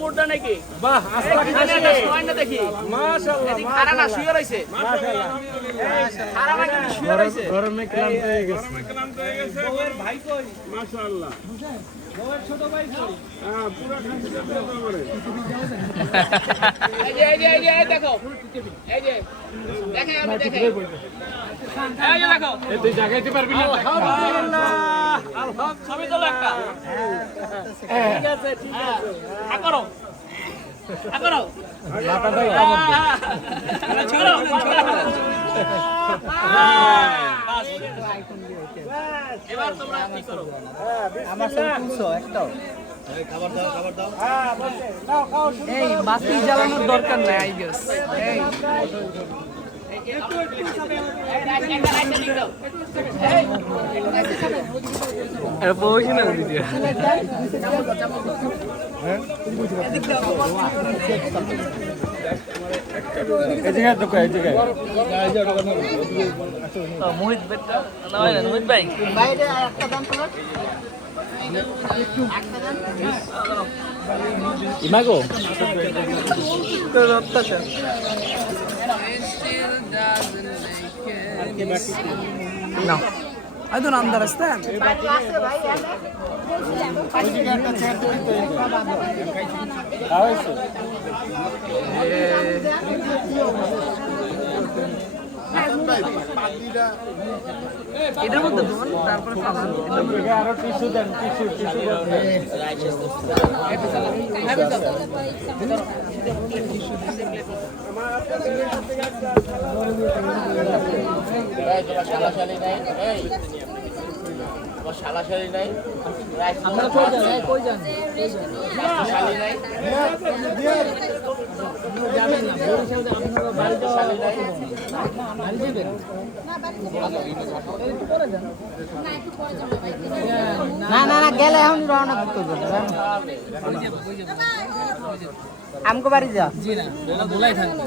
মুড়টা নাকি বাহ আস্তা খাসি সোয়াইনা দেখি মাশাআল্লাহ এদিক খারা না শুয়ে রইছে মাশাআল্লাহ খারা না কিন্তু শুয়ে রইছে গরমে ক্লান্ত হয়ে গেছে বউয়ের ভাই কই মাশাআল্লাহ বউয়ের ছোট ভাই কই হ্যাঁ পুরো খাসি দিয়ে দাও করে এই দেখো এই যে দেখে আমি দেখে এই যে দেখো এই তুই জাগাইতে পারবি না আলহামদুলিল্লাহ আলহামদুলিল্লাহ ছবি তোলো একটা ঠিক আছে করো করো মাথা দাও ছোড়ো এবার তোমরা কি করো আমার সব তুলছো একটাও খাবার দাও হ্যাঁ বলছে নাও খাও শুরু এই মাটি জ্বালানোর দরকার নাই আই গেস এই এর বউই না দিদি এই জায়গায় দেখো এই জায়গায় মোহিত বেটা না হয় না মোহিত ভাই বাইরে একটা দাম তো ইমাগো তো অত্যাচার না I don't understand. বাইরে আছে ভাই এনে ওই জায়গায় একটা চেয়ার দিবি তো খাওয়াইছো এটার মধ্যে দেবেন তারপরে খাবেন এটার মধ্যে আরো টিস্যু দেন টিস্যু শালাশালি নাই আমরা কই যান শালি নাই যাবেন না বরিশাল আপনারা বাড়ি যাওয়া বাড়ি যাবেন না না না গেলে এখন রওনা দিতে হবে আমগো বাড়ি যা জি না ভুলাই থাকবে